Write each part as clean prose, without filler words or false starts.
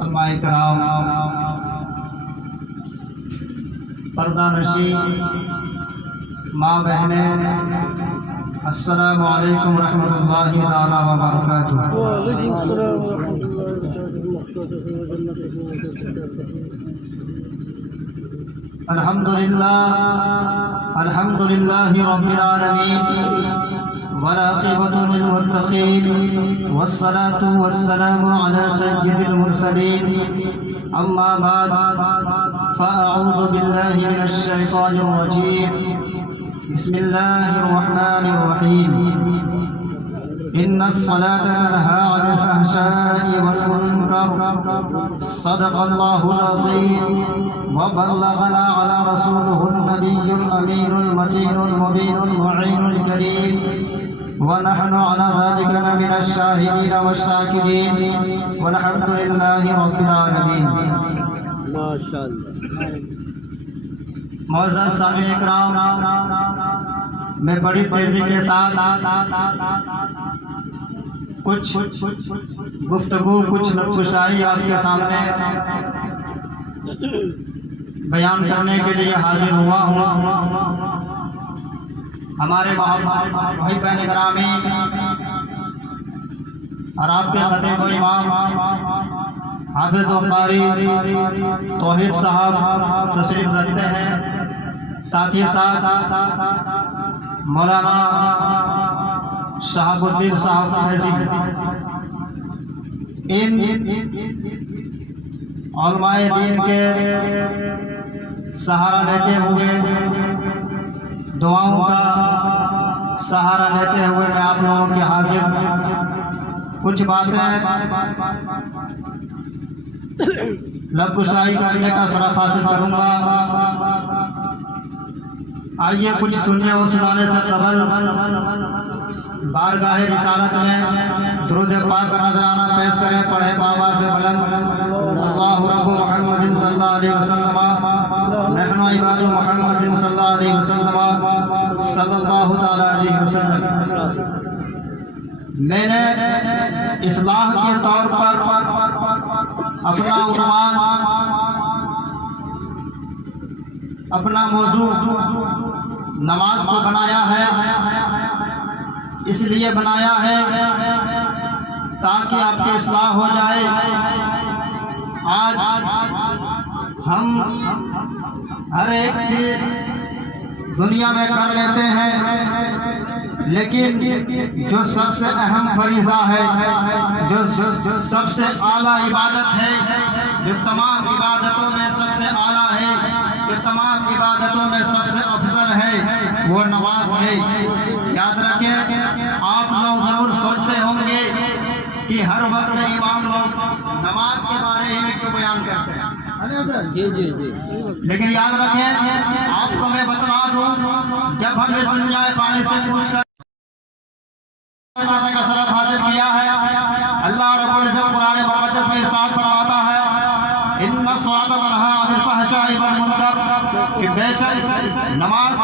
علماء کرام، پردہ نشین، ماں بہنیں، السلام علیکم ورحمۃ اللہ تعالی وبرکاتہ۔ وعلیکم السلام ورحمۃ اللہ وبرکاتہ۔ الحمد للہ رب العالمین، والعاقبۃ للمتقین، والصلاة والسلام علی سید المرسلین، اما بعد فاعوذ باللہ من الشیطان الرجیم، بسم اللہ الرحمن الرحیم۔ ان الصلاة تنہی عن الفحشاء والمنکر، صدق اللہ العظیم، وبلغنا على رسوله النبي الأمين المتين المبين المعين الكريم، ونحن على ذلك من الشاهدين والشاكرين، والحمد لله رب العالمين۔ ماشاء اللہ۔ معزز سامعین اکرام، میں بڑی تیزی کے ساتھ کچھ گفتگو، کچھ نقشائی آپ کے سامنے بیان کرنے کے لیے حاضر ہوا ہوں۔ ہمارے بھائی بہن گرامی اور آپ کے خطیب و امام حافظ و قاری توحید صاحب تشریف رکھتے ہیں، ساتھ ہی ساتھ مولانا شہاب الدین صاحب فیضی، ان علماء دین کے سہارا لیتے ہوئے، دعاؤں کا سہارا لیتے ہوئے میں آپ لوگوں کے حاضر کچھ باتیں لب کشائی کرنے کا شرف حاصل کروں گا۔ آئیے کچھ سننے اور سنانے سے قبل بارگاہ رسالت میں درود پاک کا نذرانہ پیش کریں، پڑھے بآواز بلند، اللہ رب محمد صلی اللہ علیہ وسلم، نحن عباد محمد صلی اللہ علیہ وسلم، صلی اللہ تعالی علیہ وسلم۔ میں نے اصلاح کے طور پر اپنا عنوان، اپنا موضوع نماز کو بنایا ہے۔ اس لیے بنایا ہے تاکہ آپ کی اصلاح ہو جائے۔ آج ہم ہر ایک چیز دنیا میں کر لیتے ہیں، لیکن جو سب سے اہم فریضہ ہے، جو سب سے اعلیٰ عبادت ہے، جو تمام عبادتوں میں سب سے اعلیٰ ہے، جو تمام عبادتوں میں سب سے افضل ہے، وہ نماز ہے۔ یاد رکھیں، آپ لوگ ضرور سوچتے ہوں گے کہ ہر وقت امام لوگ نماز کے بارے میں کیوں بیان کرتے ہیں، لیکن یاد رکھیں، آپ کو میں بتلا دوں، جب ہم اس دنیا پانی سے پوچھ کر کا شرف حاصل کیا ہے، اللہ رب العزت قرآن مقدس میں ارشاد فرماتا ہے، ان الصلاۃ تنہی عن الفحشاء والمنکر، کہ بے شک نماز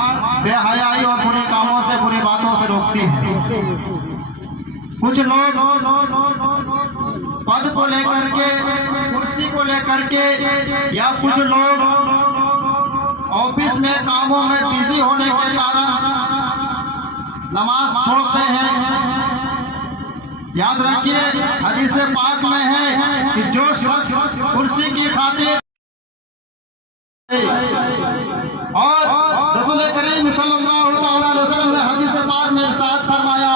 بے حیائی اور برے کاموں سے، بری باتوں سے روکتی ہے۔ کچھ لوگ پد کو لے کر کے، کرسی کو لے کر کے، یا کچھ لوگ آفس میں کاموں میں بزی ہونے کے کارن نماز چھوڑتے ہیں۔ یاد رکھیے، حدیث پاک میں ہے کہ جو شخص کرسی کی خاطر، اور رسول کریم صلی اللہ علیہ وسلم نے حدیث پاک میں ارشاد فرمایا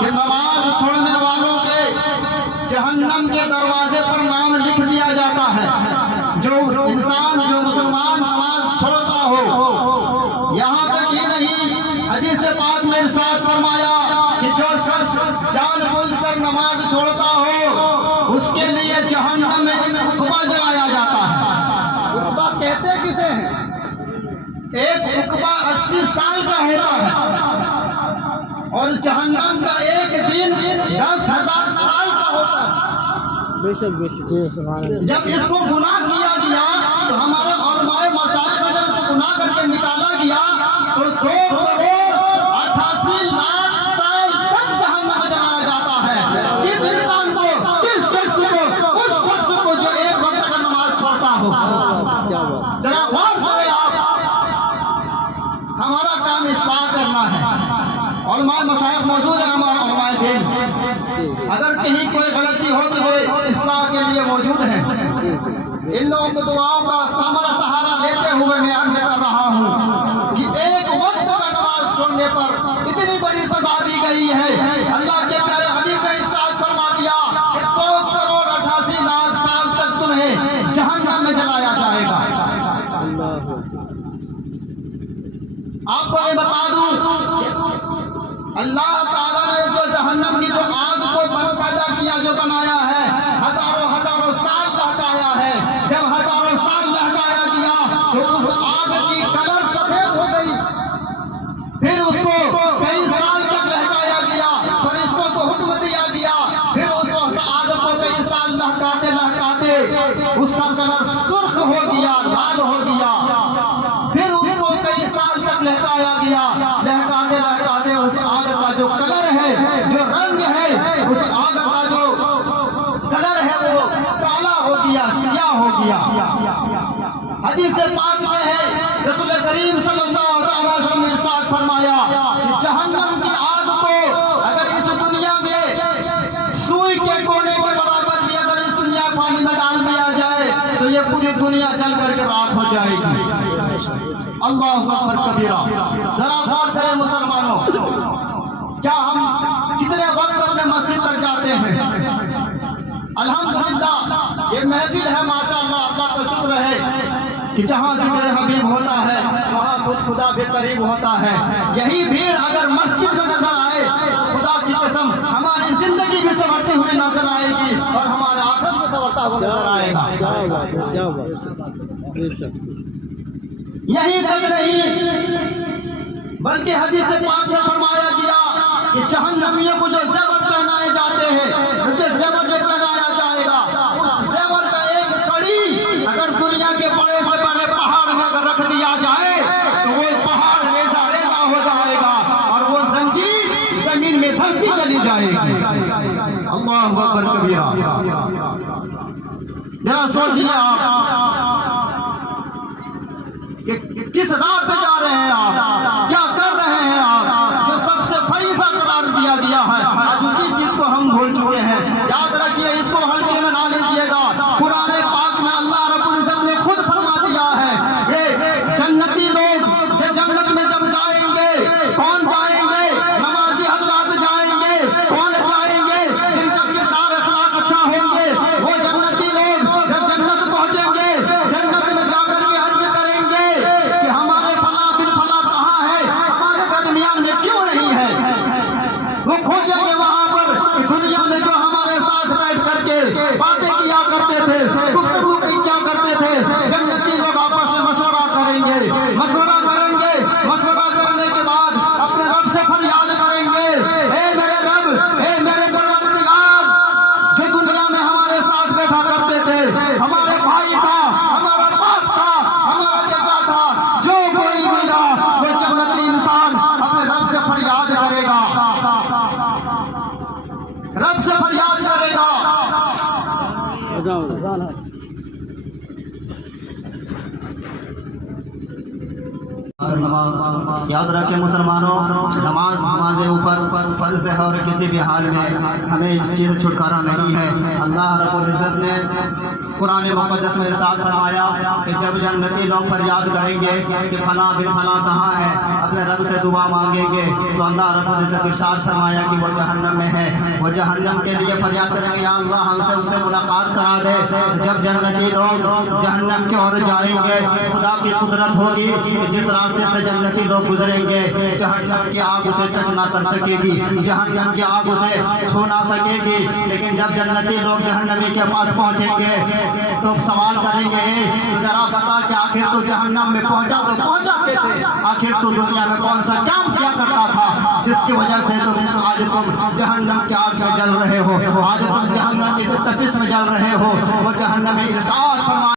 کہ نماز چھوڑنے والوں کے جہنم کے دروازے پر نام لکھ دیا جاتا ہے۔ جو انسان، جو مسلمان نماز چھوڑتا ہو، یہاں تک ہی نہیں، حدیث پاک میں ارشاد فرمایا کہ جو شخص جان بوجھ کر نماز چھوڑتا ہو، اس کے لیے جہنم میں ایک عقبہ جلایا جاتا ہے۔ عقبہ کہتے کسے ہیں؟ ایک عقبہ 80 سال کا ہوتا ہے، اور جہنم کا ایک دن 10,000 سال کا ہوتا ہے۔ بے شک بے شک۔ جب اس کو گناہ کیا گیا تو ہمارے علماء مشائخ میں جب اس کو گناہ کر کے نکالا گیا تو 2,88,00,000 سال تک جہنم میں جلایا جاتا ہے۔ کس انسان کو؟ اگر کہیں کوئی غلطی ہو تو یہ اصلاح کے لیے موجود ہیں. ان لوگوں کو دعاؤں کا سہارا لیتے ہوئے میں عرض کر رہا ہوں کہ ایک وقت کا نماز چھوڑنے پر اتنی بڑی سزا دی گئی ہے. اللہ کے پیارے حبیب نے ارشاد فرما دیا کہ 2,88,00,000 سال تک تمہیں جہنم میں جلایا جائے گا. آپ کو میں بتا دوں کہ اللہ تعالیٰ نے جو جہنم کی جو آگ کو پیدا کیا، جو بنایا ہے، ہزاروں سال لہکایا ہے. جب ہزاروں سال لہکایا گیا تو اس آگ کی کلر سفید ہو گئی. پھر اس کو کئی سال تک لہکایا گیا، فرشتوں کو حکم دیا گیا. پھر اس آگ کو کئی سال لہکاتے اس کا کلر سرخ ہو گیا، لال ہو گیا. پھر اس کو کئی سال تک لہکایا گیا. لہکاتے اس آگ کا جو کلر ہے، جو رنگ ہے، اس آگ کا جو کلر ہے وہ کالا ہو گیا، سیاہ ہو گیا. حدیث پاک میں ہے رسول کریم صلی اللہ علیہ وسلم نے ارشاد فرمایا کہ جہنم کی آگ کو اگر اس دنیا میں سوئی کے کونے کے برابر بھی اگر اس دنیا پانی میں ڈال دیا جائے تو یہ پوری دنیا جل کر کے راکھ ہو جائے گی. اللہ اکبر کبیرہ. ذرا غور کریں مسلمانوں، کیا ہم کتنے وقت اپنے مسجد تک جاتے ہیں؟ الحمدللہ یہ محفل ہے، ماشاءاللہ، اللہ کا شکر ہے کہ جہاں ذکر حبیب ہوتا ہے وہاں خود خدا بھی قریب ہوتا ہے. یہی بھیڑ اگر مسجد میں نظر آئے خدا کی قسم ہماری زندگی بھی سنورتی ہوئی نظر آئے گی اور ہمارا آخرت بھی سنورتا ہوا نظر آئے گا. یہی تک نہیں بلکہ حدیث پاک میں فرمایا گیا کہ جہنمیوں کو جو زیور پہنائے جاتے ہیں، جو زیور جو پہنایا جائے گا، اس زیور کا ایک کڑی اگر دنیا کے بڑے سے بڑے پہاڑ میں اگر رکھ دیا جائے تو وہ پہاڑ ریزہ ریزہ ہو جائے گا اور وہ زنجیر زمین میں دھستی چلی جائے گی. اللہ اکبر کبیرہ. ذرا سوچیے آپ کہ کس راہ پہ جا رہے ہیں، آپ کیا کر رہے ہیں. آپ جو سب سے فریضہ قرار دیا گیا ہے آج اسی چیز کو ہم بھول چکے ہیں. یاد رکھیے، اس کو ہلکے میں نہ لیجیے گا. قرآن پاک میں اللہ رب العزت نے خود فرما دیا ہے یہ جنتی لوگ جو جنت میں جب جائیں گے، کون جائیں گے؟ نمازی حضرات جائیں گے. کون جائیں گے؟ جن کا کردار اخلاق اچھا ہوں گے. وہ جنتی لوگ جب جنت پہنچیں گے، جنت میں جا کر کے عرض کریں گے کہ ہمارے فلاں بن فلاں کہاں ہے، ہمارے درمیان میں کیوں نہیں ہے. وہ کھوجیں گے وہاں پر دنیا میں جو ہمارے ساتھ بیٹھ کر کے باتیں کیا کرتے تھے، گفتگو کیا کرتے تھے. جنتی لوگ آپس میں مشورہ کریں گے. مشورہ کرنے کے بعد اپنے رب سے فریاد کریں گے، اے میرے رب، اے میرے پروردگار، جو دنیا میں ہمارے ساتھ بیٹھا کرتے تھے، ہمارے بھائی تھا، ہمارا باپ تھا، ہمارا چچا تھا، جو کوئی ملا وہ جنتی انسان اپنے رب سے فریاد کرے گا. رب سے فریاد کرے گا. یاد رکھیں مسلمانوں، نماز ہمارے اوپر فرض ہے اور کسی بھی حال میں ہمیں اس چیز سے چھٹکارا نہیں ہے. اللہ رب العزت نے قرآن مقدس میں ارشاد فرمایا کہ جب جنتی لوگ فریاد کریں گے کہ فلاں بن فلاں کہاں ہے، اپنے رب سے دعا مانگیں گے تو اللہ رب العزت ارشاد فرمایا کہ وہ جہنم میں ہے. وہ جہنم کے لیے فریاد کریں گے، یا اللہ ہم سے ان سے ملاقات کرا دے. جب جنتی لوگ جہنم کی اور جائیں گے، خدا کی قدرت ہوگی کہ جس راستے سے جنتی لوگ گزریں گے جہنم کی آگ اسے ٹچ نہ کر سکے گی، جہنم کی آگ اسے چھو نہ سکے گی. لیکن جب جنتی لوگ جہنمی کے پاس پہنچیں گے تو سوال کریں گے، ذرا بتا کہ آخر تو جہنم میں پہنچا کیسے؟ آخر تو دنیا میں کون سا کام کیا کرتا تھا جس کی وجہ سے تم آج تم جہنم کی آگ میں جل رہے ہو، آج تم جہنم کی تپش میں جل رہے ہو. وہ جہنم میں ارشاد فرمایا